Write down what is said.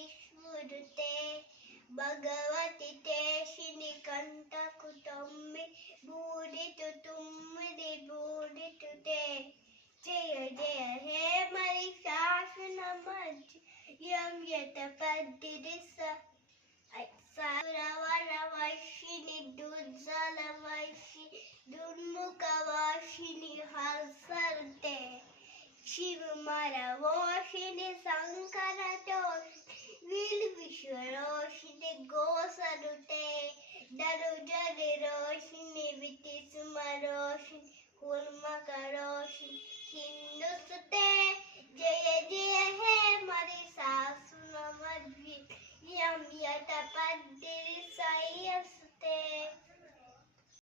विश्वरूते भगवति ते शिनिकंठकुटुम्बि बूडितु तुम्मिदि बूडितु ते जय जय हे महिषासुरमर्दिनीं यतपद्दिनि सारवरवर्षिणि दुर्जलवर्षिणि दुर्मुखवर्षिणि हर्षरुते शिवमरवोषिणि शङ्करतोषिणि विश्वरोषिणि गोसरुते दरुजरिरोषिणि वितिस्मरोषिणि कुर्मकरोषिणि हिन्दुसुते जय जय हे महिषासुरमर्दिनीं यतपद्दिनि